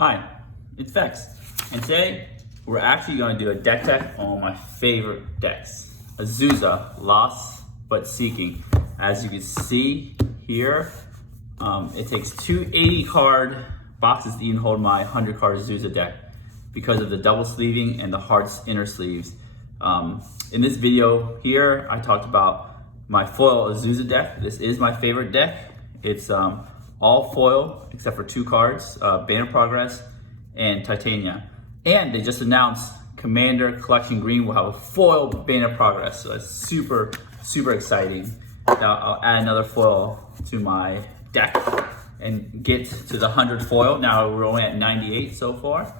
Hi, it's Vex, and today we're actually going to do a deck tech on my favorite decks, Azusa, Lost But Seeking. As you can see here, it takes two 80 card boxes to even hold my 100 card Azusa deck because of the double sleeving and the hard inner sleeves. In this video here, I talked about my foil Azusa deck. This is my favorite deck. It's all foil except for two cards, Banner Progress and Titania. And they just announced Commander Collection Green will have a foil Banner Progress, so that's super, super exciting. Now I'll add another foil to my deck and get to the 100 foil. Now we're only at 98 so far.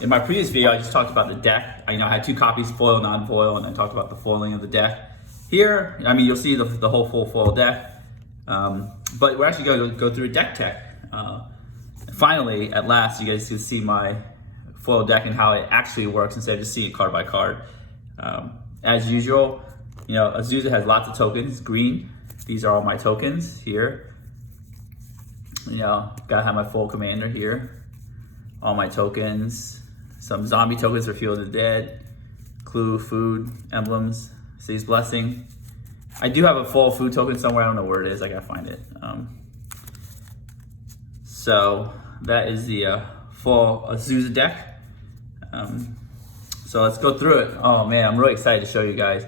In my previous video, I just talked about the deck. I had two copies, foil, non-foil, and I talked about the foiling of the deck. Here, you'll see the whole full foil deck. But we're actually going to go through a deck tech. Finally, at last, you guys can see my foil deck and how it actually works instead of just seeing it card by card. As usual, Azusa has lots of tokens, green. These are all my tokens here. Gotta have my full commander here. All my tokens. Some zombie tokens for Field of the Dead. Clue, food, emblems, City's Blessing. I do have a full food token somewhere. I don't know where it is. I gotta find it. So that is the full Azusa deck. So let's go through it. Oh man, I'm really excited to show you guys.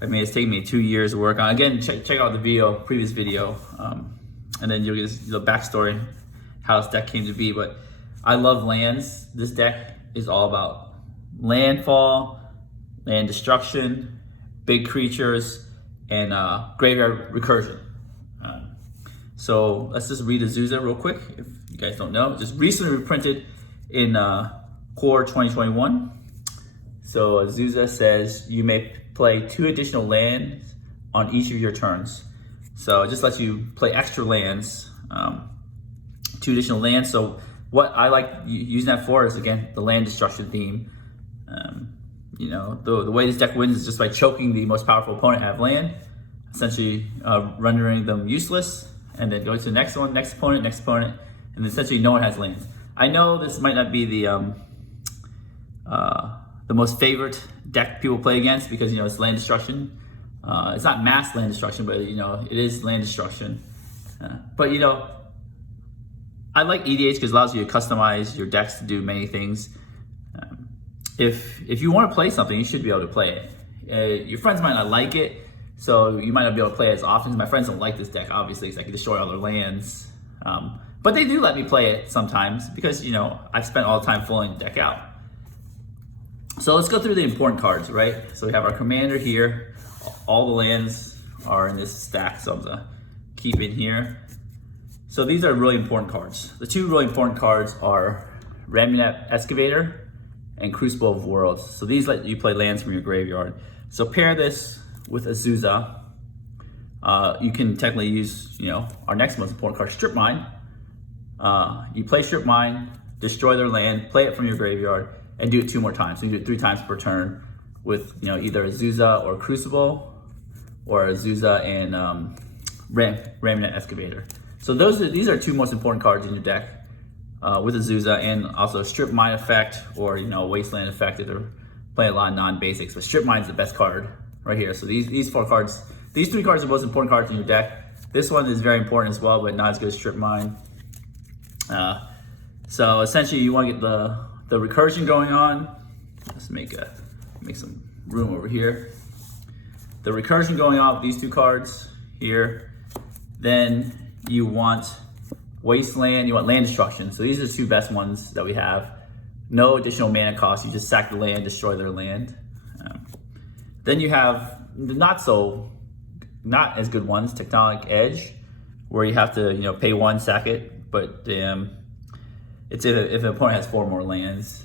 It's taken me 2 years to work on. Again, check out the previous video, and then you'll get the backstory, how this deck came to be. But I love lands. This deck is all about landfall, land destruction, big creatures, and graveyard recursion. So let's just read Azusa real quick, if you guys don't know. Just recently reprinted in Core 2021. So Azusa says you may play 2 additional lands on each of your turns. So it just lets you play extra lands, 2 additional lands. So what I like using that for is, again, the land destruction theme. The way this deck wins is just by choking the most powerful opponent out of land, essentially rendering them useless, and then going to the next one, next opponent, and essentially no one has lands. I know this might not be the most favorite deck people play against because it's land destruction. It's not mass land destruction, but it is land destruction. But I like EDH because it allows you to customize your decks to do many things. If you want to play something, you should be able to play it. Your friends might not like it, so you might not be able to play it as often. My friends don't like this deck, obviously, because I can destroy all their lands. But they do let me play it sometimes because, I've spent all the time filling the deck out. So let's go through the important cards, right? So we have our commander here. All the lands are in this stack, so I'm going to keep it here. So these are really important cards. The 2 really important cards are Ramunap Excavator and Crucible of Worlds. So these let you play lands from your graveyard. So pair this with Azusa. You can technically use, our next most important card, Strip Mine. You play Strip Mine, destroy their land, play it from your graveyard, and do it 2 more times. So you do it 3 times per turn with, either Azusa or Crucible, or Azusa and Ramunap Excavator. So these are 2 most important cards in your deck. With Azusa, and also Strip Mine effect, or Wasteland effect if they're playing a lot of non-basics. But Strip Mine is the best card right here. So these 4 cards, these 3 cards are the most important cards in your deck. This one is very important as well, but not as good as Strip Mine. So essentially, you want to get the recursion going on. Let's make some room over here. The recursion going on with these 2 cards here. Then you want Wasteland, you want land destruction. So these are the 2 best ones that we have. No additional mana cost, you just sack the land, destroy their land. Then you have the not as good ones, Tectonic Edge, where you have to pay 1, sack it, but it's if an opponent has 4 more lands.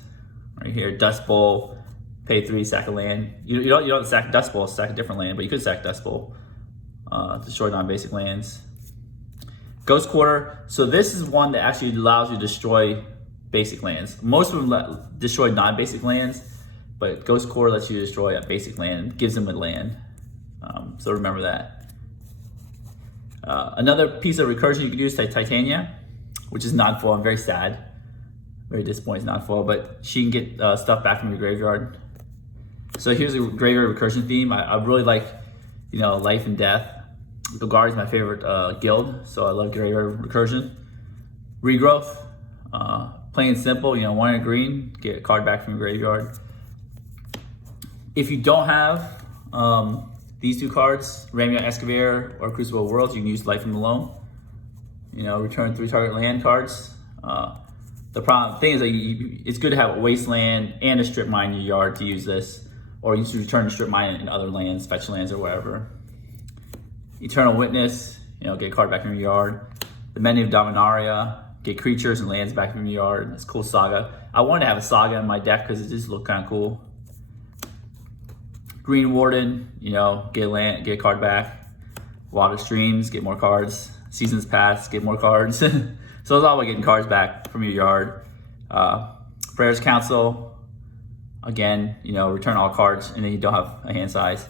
Right here, Dust Bowl, pay 3, sack a land. You don't sack Dust Bowl, sack a different land, but you could sack Dust Bowl, destroy non-basic lands. Ghost Quarter, so this is one that actually allows you to destroy basic lands. Most of them destroy non-basic lands, but Ghost Quarter lets you destroy a basic land, gives them a land. So remember that. Another piece of recursion you can use is Titania. which is non-foil. I'm very sad. Very disappointed it's non-foil, but she can get stuff back from your graveyard. So here's a graveyard recursion theme. I really like, you know, life and death. Golgari is my favorite guild, so I love graveyard recursion. Regrowth, plain and simple, you know, 1 in a green, get a card back from your graveyard. If you don't have these 2 cards, Ramia Excavator or Crucible of Worlds, you can use Life from the Loam. You know, return 3 target land cards. The thing is that it's good to have a wasteland and a strip mine in your yard to use this, or you can return a strip mine in other lands, fetch lands or whatever. Eternal Witness, you know, get a card back in your yard. The Menu of Dominaria, get creatures and lands back in your yard. It's a cool saga. I wanted to have a saga in my deck because it just looked kind of cool. Green Warden, you know, get a card back. Water Streams, get more cards. Seasons Pass, get more cards. So it's all about getting cards back from your yard. Prayers Council, again, you know, return all cards and then you don't have a hand size.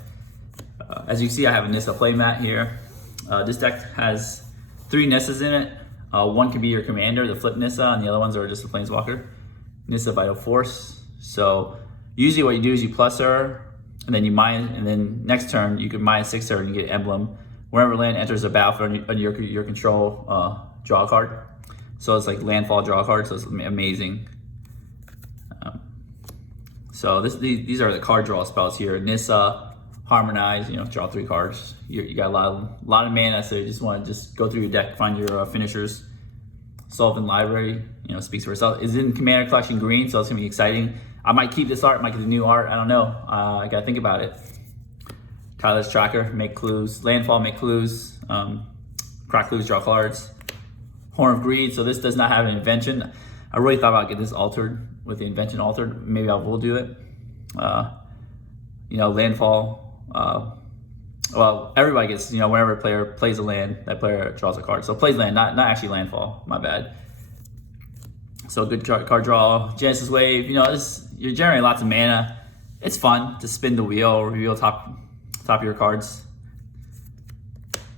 As you can see, I have a Nissa playmat here. This deck has 3 Nissas in it. One could be your commander, the flip Nissa, and the other ones are just a planeswalker. Nissa Vital Force. So usually what you do is you plus her, and then you mine, and then next turn you can -6 her and you get emblem. Whenever land enters the battlefield under your control, draw a card. So it's like landfall, draw a card, so it's amazing. So these are the card draw spells here. Nissa, Harmonize, you know, draw 3 cards. You got a lot of mana, so you just want to go through your deck, find your finishers. Sullivan Library, you know, speaks for itself. It's in Commander Collection green, so it's gonna be exciting. I might keep this art, might get the new art, I don't know. I gotta think about it. Tyler's Tracker, make clues. Landfall, make clues. Crack clues, draw cards. Horn of Greed, so this does not have an invention. I really thought about getting this altered with the invention altered. Maybe I will do it. You know, landfall. Well, everybody gets, you know, whenever a player plays a land, that player draws a card. So plays land, not actually landfall, my bad. So good card draw. Genesis Wave, you know, you're generating lots of mana. It's fun to spin the wheel, reveal top of your cards.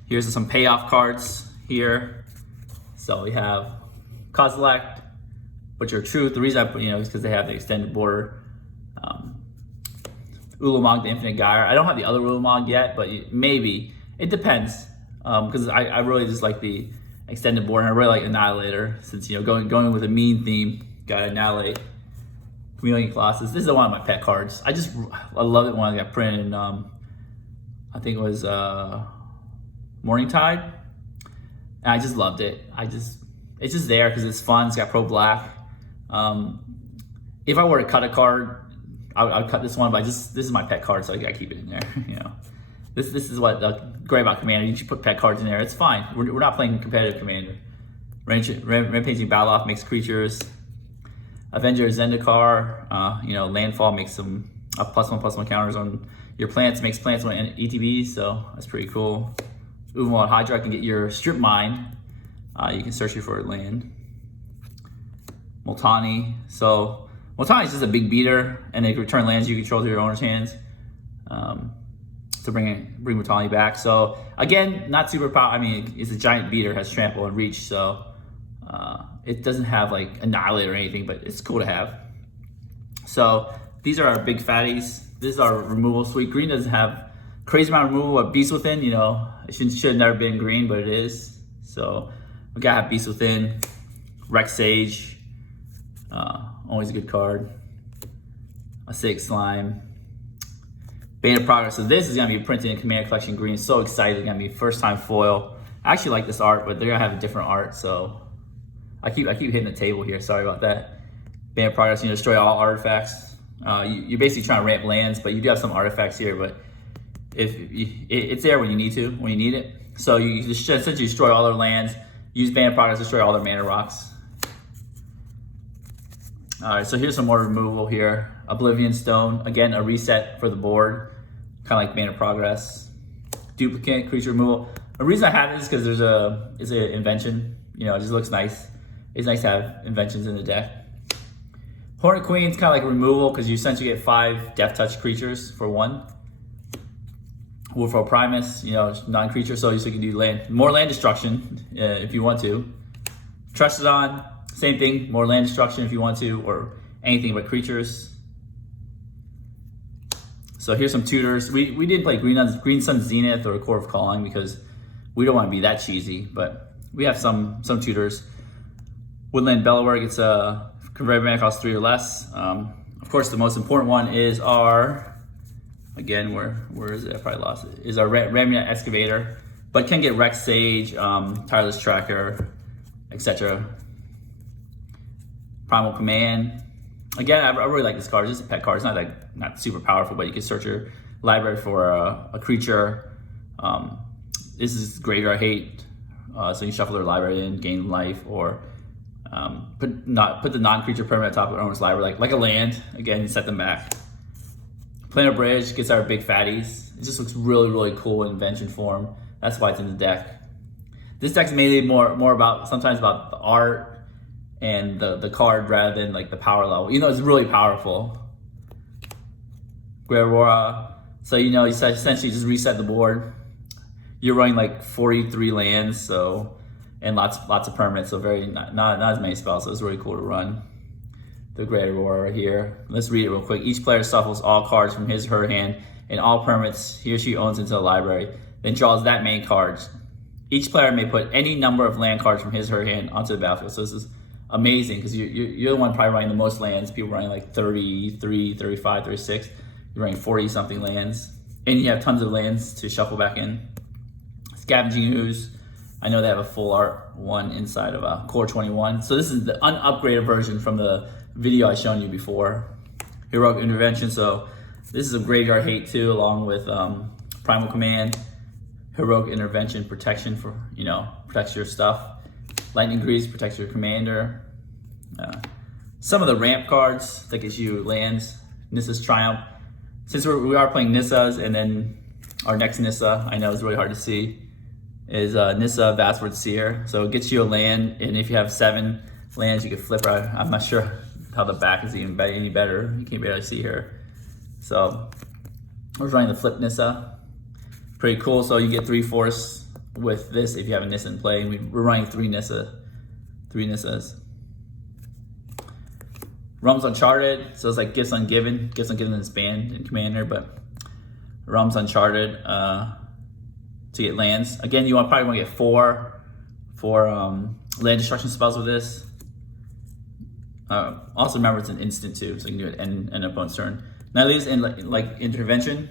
Here's some payoff cards here. So we have Kozilek, Butcher of Truth. The reason I put, you know, is because they have the extended border. Ulamog, the Infinite Gyre. I don't have the other Ulamog yet, but maybe. It depends. Because I really just like the extended border, and I really like Annihilator, since, you know, going with a mean theme, gotta annihilate. Chameleon Colossus. This is one of my pet cards. I love it when I got printed in, I think it was Morningtide. And I just loved it. It's just there because it's fun. It's got pro black. If I were to cut a card, I would cut this one, but this is my pet card, so I gotta keep it in there. You know, this is what great about Commander. You should put pet cards in there. It's fine. We're not playing competitive Commander. Rampaging Battle makes creatures. Avenger Zendikar, you know, landfall makes some +1/+1 counters on your plants. Makes plants on ETB, so that's pretty cool. Uvalon Hydra can get your strip mine. You can search it for a land. Multani. So Multani is just a big beater, and they can return lands you control to your owner's hands to bring Multani back. So again, not super powerful. I mean, it's a giant beater, has trample and reach, so it doesn't have like Annihilate or anything, but it's cool to have. So these are our big fatties. This is our removal suite. Green doesn't have crazy amount of removal, but Beast Within, you know, it should have never been green, but it is. So we gotta have Beast Within, Rex Sage. Always a good card. Acidic Slime. Beta Progress. So this is gonna be printed in Commander Collection green. So excited. It's gonna be first time foil. I actually like this art, but they're gonna have a different art. So I keep hitting the table here. Sorry about that. Beta Progress. You destroy all artifacts. You're basically trying to ramp lands, but you do have some artifacts here. But it's there when you need it. So you just essentially destroy all their lands. Use Beta Progress to destroy all their mana rocks. All right, so here's some more removal here. Oblivion Stone, again, a reset for the board, kind of like Mana Progress. Duplicate, creature removal. The reason I have this is because it's an invention. You know, it just looks nice. It's nice to have inventions in the deck. Hornet Queen's kind of like removal because you essentially get 5 Death Touch creatures for 1. Wolfro Primus, you know, non-creature, so you can do more land destruction if you want to. Trustodon, same thing, more land destruction if you want to, or anything but creatures. So here's some tutors. We didn't play Green Sun Zenith or Core of Calling because we don't want to be that cheesy, but we have some tutors. Woodland Bellower gets a converted mana cost 3 or less. Of course, the most important one is our, again, where is it? I probably lost it. Is our Remnant Excavator, but can get Rex Sage, Tireless Tracker, etc. Primal Command. Again, I really like this card. It's just a pet card. It's not super powerful, but you can search your library for a creature. This is Graveyard Hate, so you shuffle their library in, gain life, or put the non-creature permanent at top of the owner's library, like a land. Again, set them back. Planar Bridge gets our big fatties. It just looks really, really cool in invention form. That's why it's in the deck. This deck's mainly more about, sometimes about the art and the card rather than like the power level. You know, it's really powerful. Great Aurora. So you know, you essentially just reset the board. You're running like 43 lands, so, and lots of permanents, so not as many spells. So it's really cool to run. The Great Aurora here. Let's read it real quick. Each player shuffles all cards from his or her hand and all permanents he or she owns into the library, then draws that many cards. Each player may put any number of land cards from his or her hand onto the battlefield. So this is amazing because you're the one probably running the most lands. People running like 33, 35, 36. You're running 40 something lands, and you have tons of lands to shuffle back in. Scavenging Ooze. I know they have a full art one inside of Core 21. So this is the unupgraded version from the video I shown you before. Heroic Intervention. So this is a Graveyard Hate too, along with Primal Command. Heroic Intervention, protection for, you know, protects your stuff. Lightning Grease protects your commander. Some of the ramp cards that gives you lands. Nissa's Triumph. Since we are playing Nissas, and then our next Nissa, I know is really hard to see, is Nissa Vastward Seer. So it gets you a land, and if you have 7 lands, you can flip her. I'm not sure how the back is even any better. You can barely see her. So we're running the flip Nissa. Pretty cool. So you get 3 force with this if you have a Nissa in play. And we're running 3 Nissas. Realms Uncharted. So it's like Gifts Ungiven. Gifts Ungiven is banned in Commander, but Realms Uncharted to get lands. Again, you probably want to get 4 land destruction spells with this. Also remember it's an instant too, so you can do it in an opponent's turn. Now leaves in like Intervention.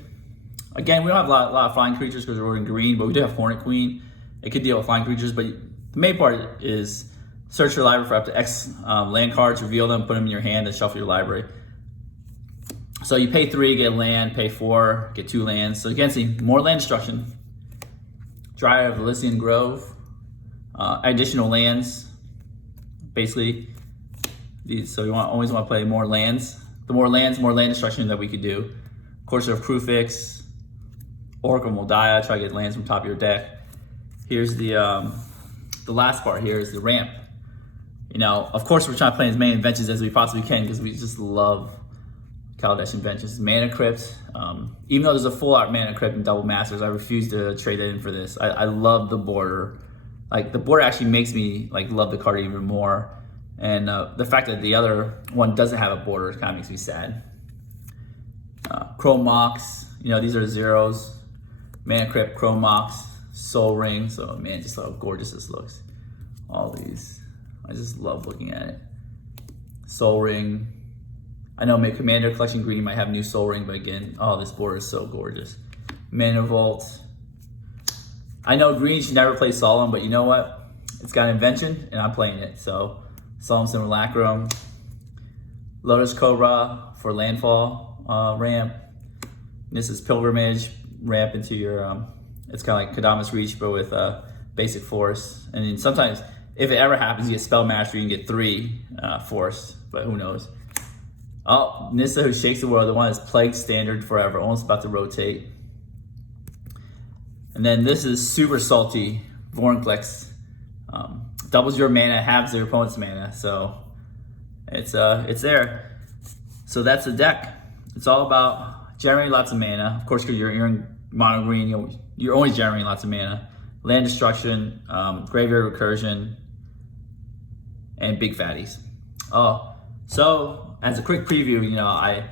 Again, we don't have a lot of flying creatures because we're in green, but we do have Hornet Queen. It could deal with flying creatures, but the main part is search your library for up to X land cards, reveal them, put them in your hand, and shuffle your library. So you pay 3, get a land, pay 4, get 2 lands. So you can see more land destruction. Dryad of Elysian Grove, additional lands, basically. So you always want to play more lands. The more lands, more land destruction that we could do. Courser of Krufix, Oracle Moldiah, try to get lands from top of your deck. Here's the last part here is the ramp. You know, of course we're trying to play as many inventions as we possibly can because we just love Kaladesh inventions. Mana Crypt. Even though there's a full art Mana Crypt and Double Masters, I refuse to trade it in for this. I love the border. Like the border actually makes me like love the card even more. And the fact that the other one doesn't have a border kind of makes me sad. Chrome Mox, you know, these are zeros. Mana Crypt, Chrome Mox, Soul Ring. So man, just how gorgeous this looks. All these, I just love looking at it. Soul Ring. I know my Commander Collection Green might have new Soul Ring, but again, oh, this border is so gorgeous. Mana Vault. I know green should never play Solemn, but you know what? It's got Invention, and I'm playing it. So Solemn Simulacrum. Lotus Cobra for landfall ramp. This is Pilgrimage ramp into your, it's kind of like Kadamas Reach, but with basic force. And then sometimes, if it ever happens, you get Spell Mastery, you can get 3 force, but who knows. Oh, Nissa Who Shakes the World, the one that's Plague Standard Forever, almost about to rotate. And then this is super salty, Vorinclex. Doubles your mana, halves your opponent's mana, so it's there. So that's the deck. It's all about generating lots of mana. Of course, because you're in mono green, you're only generating lots of mana. Land destruction, graveyard recursion, and big fatties. So as a quick preview, you know, I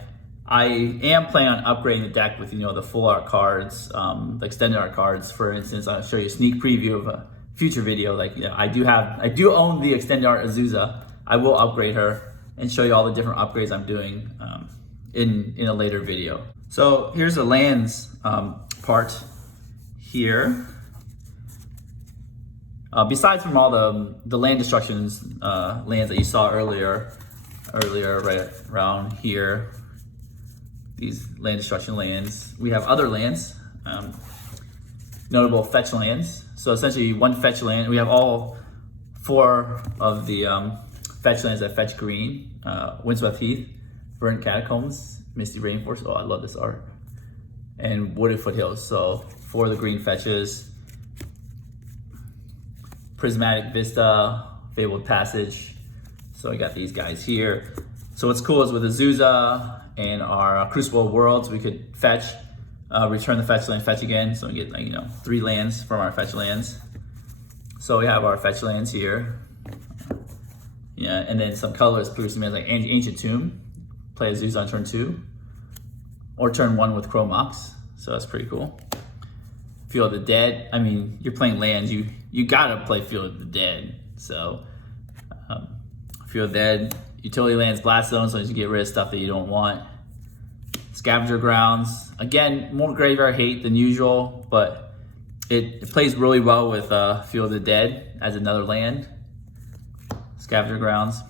am planning on upgrading the deck with, you know, the full art cards, the extended art cards. For instance, I'll show you a sneak preview of a future video. Like, you know, I do own the extended art Azusa. I will upgrade her and show you all the different upgrades I'm doing in a later video. So here's the lands part here. Besides from all the land destructions lands that you saw earlier right around here, these land destruction lands, we have other lands, notable fetch lands. So essentially one fetch land, we have all 4 of the fetch lands that fetch green, Windswept Heath, Verdant Catacombs, Misty Rainforest, oh I love this art, and Wooded Foothills. So 4 of the green fetches, Prismatic Vista, Fabled Passage. So I got these guys here. So what's cool is with Azusa and our Crucible Worlds, we could fetch, return the fetch land, fetch again. So we get, like, you know, 3 lands from our fetch lands. So we have our fetch lands here. Yeah, and then some colorless producing lands like Ancient Tomb. Play Azusa on turn 2. Or turn 1 with Chrome Mox. So that's pretty cool. Field of the Dead. I mean, you're playing lands, you gotta play Field of the Dead. So Field of the Dead, utility lands, blast zones, so you get rid of stuff that you don't want. Scavenger Grounds, again, more graveyard hate than usual, but it plays really well with Field of the Dead as another land. Scavenger Grounds.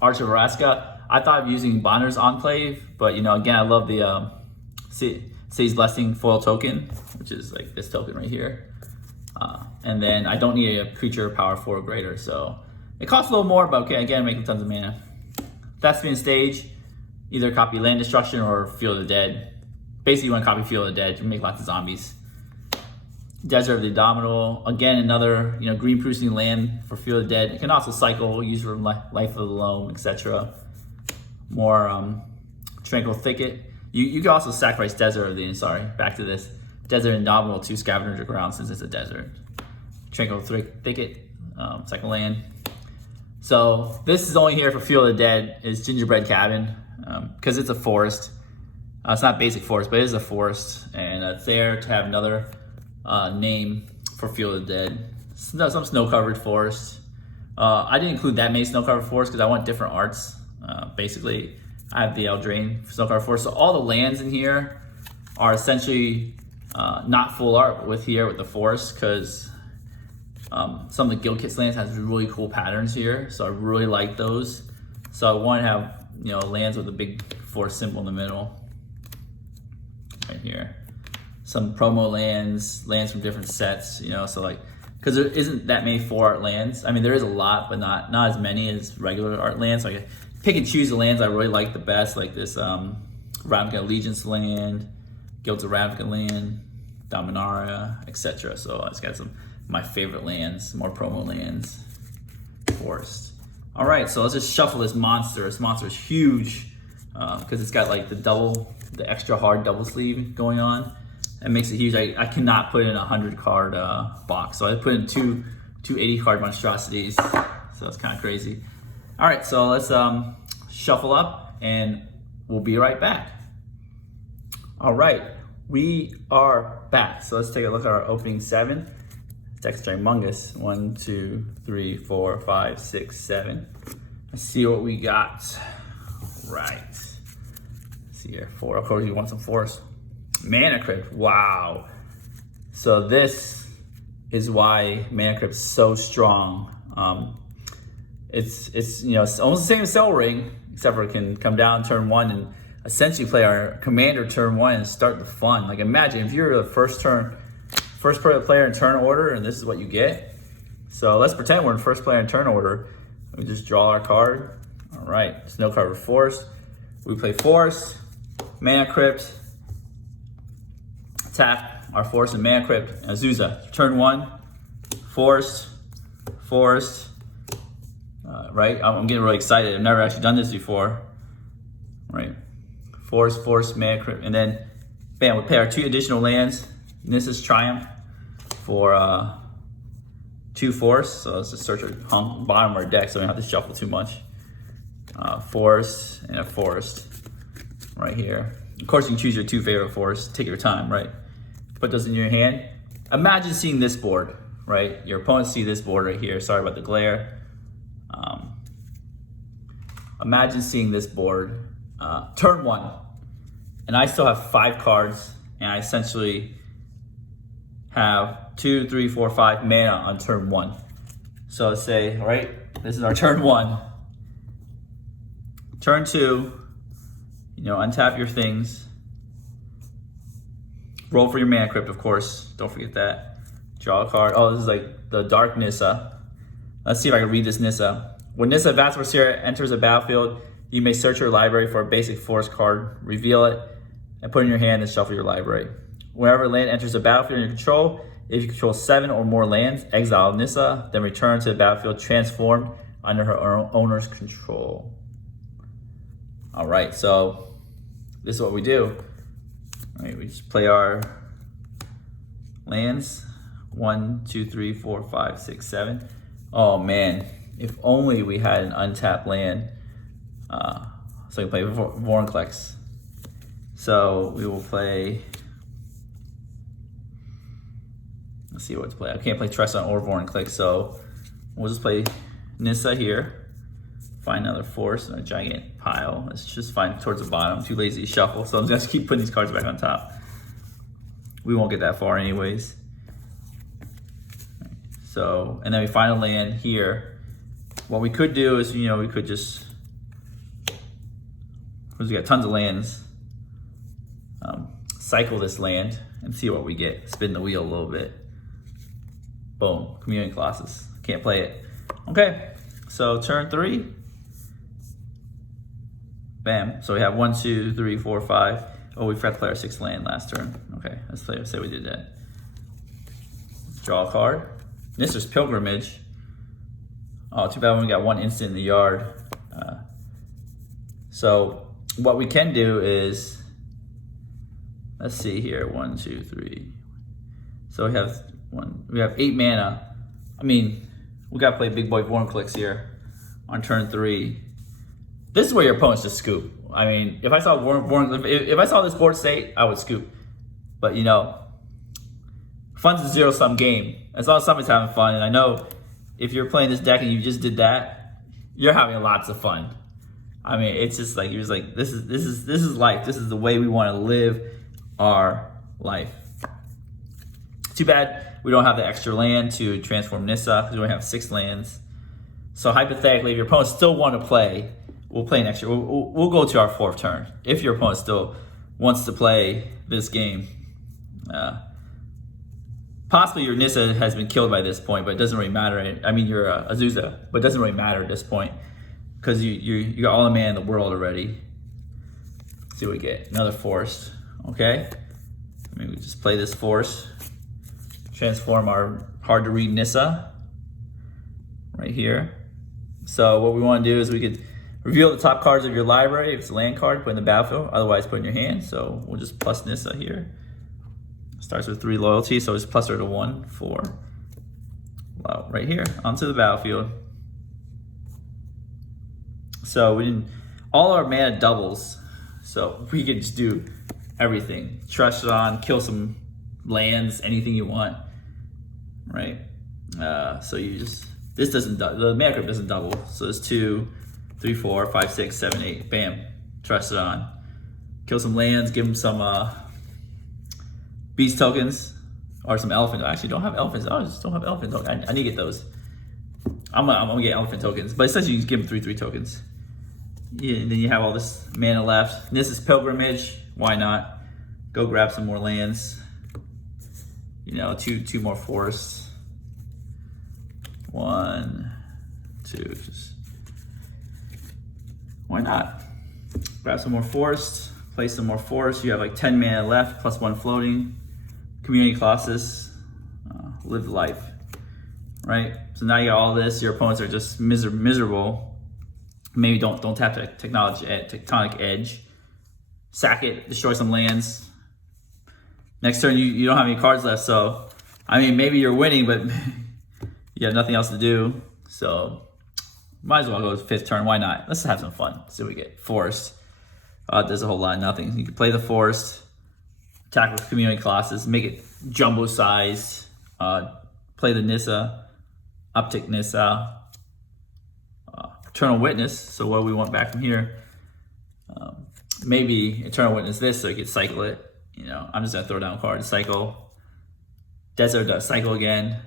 Arch of Araska, I thought of using Bonner's Enclave, but, you know, again, I love the City's Blessing foil token, which is like this token right here. And then I don't need a creature power 4 or greater, so it costs a little more, but okay, again, making tons of mana. Thespian Stage, either copy Land Destruction or Field of the Dead. Basically, you want to copy Field of the Dead to make lots of zombies. Desert of the Indomitable, again, another, you know, green producing land for Field of the Dead. It can also cycle, use for Life of the Loam, etc. More Tranquil Thicket. You can also sacrifice Desert of the, sorry, back to this. Desert Indomitable to Scavenger Ground since it's a desert. Tranquil Thicket, cycle land. So this is only here for Field of the Dead, is Gingerbread Cabin, because it's a forest. It's not basic forest, but it is a forest, and it's there to have another name for Field of the Dead. Some snow-covered forest. I didn't include that many snow-covered forests because I want different arts. Basically, I have the Eldraine snow-covered forest. So all the lands in here are essentially not full art with the forest, because some of the Guild Kits lands has really cool patterns here, so I really like those. So I want to have, you know, lands with a big forest symbol in the middle, right here. Some promo lands from different sets, you know, so like, because there isn't that many 4 art lands. I mean, there is a lot, but not as many as regular art lands. So I pick and choose the lands I really like the best, like this Ravnica Allegiance land, Guilds of Ravnica land, Dominaria, etc. So I just got some of my favorite lands, more promo lands, forest. All right, so let's just shuffle this monster. This monster is huge because it's got like the extra hard double sleeve going on. That makes it huge. I cannot put in a 100 card box, so I put in two 80 card monstrosities. So that's kind of crazy. All right, so let's shuffle up and we'll be right back. All right, we are back. So let's take a look at our opening 7. Deck's ginormous. 1, 2, 3, 4, 5, 6, 7. Let's see what we got. Right. Let's see here. 4. Of course, you want some force. Mana Crypt. Wow. So this is why Mana Crypt's so strong. It's you know, it's almost the same as Cell Ring, except for it can come down turn 1 and essentially play our commander turn 1 and start the fun. Like, imagine if you're the first player in turn order, and this is what you get. So let's pretend we're in first player in turn order. We just draw our card. All right, snow covered forest. We play forest, Mana Crypt, tap our forest and Mana Crypt, Azusa. Turn 1, forest. Right, I'm getting really excited. I've never actually done this before. Right, forest, Mana Crypt, and then bam, we play our 2 additional lands. And this is Triumph for 2 forest, so let's just search our bottom of our deck so we don't have to shuffle too much. Forest and a forest right here. Of course, you can choose your 2 favorite forests. Take your time, right? Put those in your hand. Imagine seeing this board, right? Your opponents see this board right here. Sorry about the glare. Imagine seeing this board, turn 1, and I still have 5 cards, and I essentially have 2, 3, 4, 5 mana on turn 1. So let's say, right, this is our turn 1. Turn 2, you know, untap your things. Roll for your mana crypt, of course. Don't forget that. Draw a card. Oh, this is like the Dark Nissa. Let's see if I can read this Nissa. When Nissa Vatsvarsira enters a battlefield, you may search your library for a basic forest card, reveal it, and put it in your hand and shuffle your library. Whenever a land enters a battlefield in your control, if you control 7 or more lands, exile Nissa, then return to the battlefield transformed under her owner's control. All right, so this is what we do. All right, we just play our lands. 1, 2, 3, 4, 5, 6, 7. Oh man, if only we had an untapped land. So we play Vorinclex. So we will play. Let's see what to play. I can't play Tresson or Vorinclex, so we'll just play Nissa here. Find another force in a giant pile. Let's just find towards the bottom. I'm too lazy to shuffle, so I'm just keep putting these cards back on top. We won't get that far anyways. So, and then we find a land here. What we could do is, you know, we could just, because we got tons of lands, cycle this land and see what we get. Spin the wheel a little bit. Boom, Community Colossus. Can't play it. Okay, so turn 3. Bam, so we have 1, 2, 3, 4, 5. Oh, we forgot to play our 6th land last turn. Okay, let's say we did that. Draw a card. Nissa's Pilgrimage. Oh, too bad we only got 1 instant in the yard. So what we can do is, let's see here, 1, 2, 3. So we have 8 mana. I mean, we gotta play big boy Vorinclex here on turn 3. This is where your opponents just scoop. I mean, if I saw if I saw this board state, I would scoop. But you know, fun's a zero-sum game. As long as somebody's having fun, and I know if you're playing this deck and you just did that, you're having lots of fun. I mean, it's just like, you're just like, this is life. This is the way we want to live our life. Too bad we don't have the extra land to transform Nissa, because we only have 6 lands. So hypothetically, if your opponent still want to play, we'll play an extra. We'll go to our 4th turn if your opponent still wants to play this game. Possibly your Nissa has been killed by this point, but it doesn't really matter. I mean, you're Azusa, but it doesn't really matter at this point because you got all the mana in the world already. Let's see what we get. Another forest. Okay. I mean, we just play this forest. Transform our hard to read Nissa right here. So what we want to do is we could reveal the top cards of your library. If it's a land card, put in the battlefield. Otherwise, put in your hand. So we'll just plus Nissa here. Starts with 3 loyalty, so it's plus her to 1 for, well, right here onto the battlefield. So we didn't, all our mana doubles, so we can just do everything. Trust it on, kill some lands, anything you want, right? So you just, this doesn't, the mana crypt doesn't double. So it's 2, 3, 4, 5, 6, 7, 8. Bam, trust it on. Kill some lands, give them some beast tokens or some elephant. I actually don't have elephants. Oh, I just don't have elephant tokens. I need to get those. I'm gonna get elephant tokens, but essentially you just give them 3 tokens. Yeah, and then you have all this mana left. This is Pilgrimage. Why not? Go grab some more lands. You know, two more forests. 1, 2. Just why not? Grab some more forests. Play some more forests. You have like 10 mana left, plus 1 floating. Community Colossus, live life, right? So now you got all this. Your opponents are just miserable. Maybe don't tap the tectonic edge. Sack it, destroy some lands. Next turn you don't have any cards left, so I mean maybe you're winning, but you have nothing else to do, so might as well go to 5th turn. Why not? Let's have some fun. See what we get. Forest. There's a whole lot of nothing. You can play the Forest, attack with community classes, make it jumbo size, play the Nissa, uptick Nissa, Eternal Witness. So what do we want back from here? Maybe Eternal Witness this so you can cycle it. You know, I'm just gonna throw down a card to cycle. Desert does cycle again.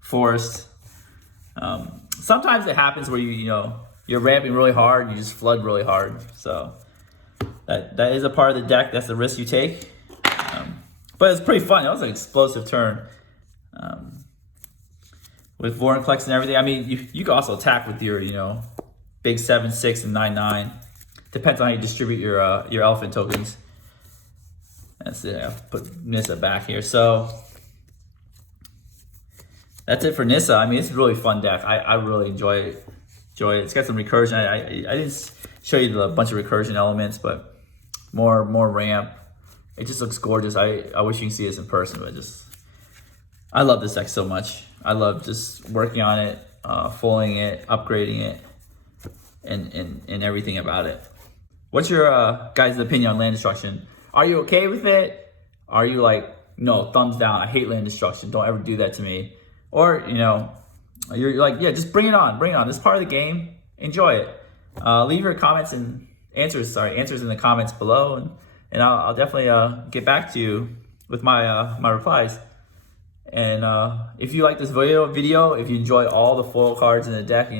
Forest. Sometimes it happens where you're ramping really hard, you just flood really hard. So that is a part of the deck. That's the risk you take. But it's pretty fun. It was an explosive turn. With Vorinclex and everything. I mean, you can also attack with your big 7/6 and 9/9. Depends on how you distribute your elephant tokens. That's it. I'll put Nissa back here. So that's it for Nissa. I mean, it's a really fun deck. I really enjoy it. It's got some recursion. I didn't show you the bunch of recursion elements, but more ramp. It just looks gorgeous. I wish you could see this in person, but I love this deck so much. I love just working on it, foiling it, upgrading it, and everything about it. What's your guys' opinion on land destruction? Are you okay with it? Are you like, no, thumbs down, I hate land destruction, don't ever do that to me? Or, you're like, yeah, just bring it on. This is part of the game. Enjoy it. Leave your comments and answers in the comments below, and I'll definitely get back to you with my replies. And if you like this video, if you enjoy all the foil cards in the deck,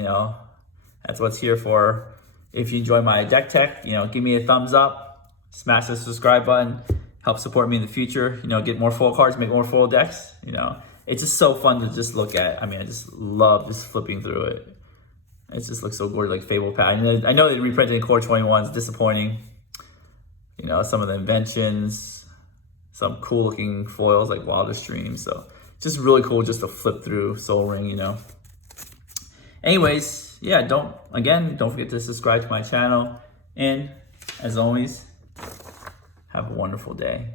that's what's here for. If you enjoy my deck tech, give me a thumbs up, smash the subscribe button, help support me in the future. Get more foil cards, make more foil decks. It's just so fun to just look at. I mean, I just love just flipping through it. It just looks so gorgeous, like Fable Pack. I know they reprinted in Core 21. It's disappointing. Some of the inventions, some cool looking foils like Wilder Stream. So just really cool just to flip through Soul Ring. Anyways, yeah, don't forget to subscribe to my channel. And as always, have a wonderful day.